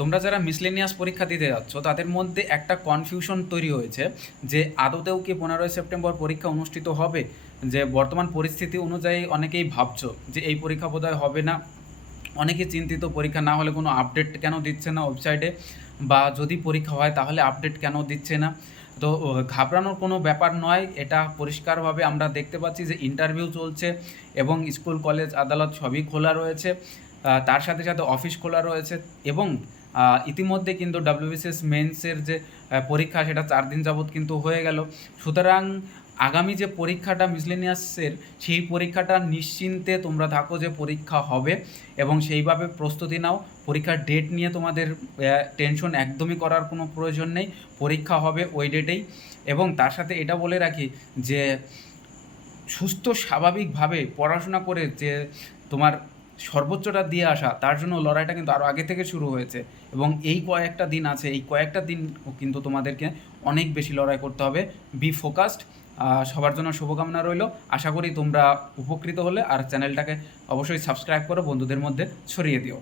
তোমরা যারা মিসলেনিয়াস পরীক্ষা দিতে যাচ্ছ, তাদের মধ্যে একটা কনফিউশন তৈরি হয়েছে যে আদতেও কি পনেরোই সেপ্টেম্বর পরীক্ষা অনুষ্ঠিত হবে? যে বর্তমান পরিস্থিতি অনুযায়ী অনেকেই ভাবছ যে এই পরীক্ষা বোধহয় হবে না। অনেকে চিন্তিত পরীক্ষা না হলে কোনো আপডেট কেন দিচ্ছে না ওয়েবসাইটে বা যদি পরীক্ষা হয় তাহলে আপডেট কেন দিচ্ছে না? তো ঘাবড়ানোর কোনো ব্যাপার নয়। এটা পরিষ্কারভাবে আমরা দেখতে পাচ্ছি যে ইন্টারভিউ চলছে এবং স্কুল কলেজ আদালত সবই খোলা রয়েছে। তার সাথে সাথে অফিস খোলা রয়েছে এবং ইতিমধ্যে কিন্তু ডাব্লিউবিসিএস মেন্সের যে পরীক্ষা সেটা চার দিন যাবৎ কিন্তু হয়ে গেল। সুতরাং আগামী যে পরীক্ষাটা মিসলেনিয়াসের, সেই পরীক্ষাটা নিশ্চিন্তে তোমরা থাকো যে পরীক্ষা হবে এবং সেইভাবে প্রস্তুতি নাও। পরীক্ষার ডেট নিয়ে তোমাদের টেনশন একদমই করার কোনো প্রয়োজন নেই। পরীক্ষা হবে ওই ডেটেই এবং তার সাথে এটা বলে রাখি যে, সুস্থ স্বাভাবিকভাবে পড়াশোনা করে যে তোমার সর্বোচ্চটা দিয়ে আসা, তার জন্য লড়াইটা কিন্তু আরও আগে থেকে শুরু হয়েছে। এবং এই কয়েকটা দিন আছে, এই কয়েকটা দিন কিন্তু তোমাদেরকে অনেক বেশি লড়াই করতে হবে। বি ফোকাসড সবার জন্য শুভকামনা রইল। আশা করি তোমরা উপকৃত হলে আর চ্যানেলটাকে অবশ্যই সাবস্ক্রাইব করো, বন্ধুদের মধ্যে ছড়িয়ে দিও।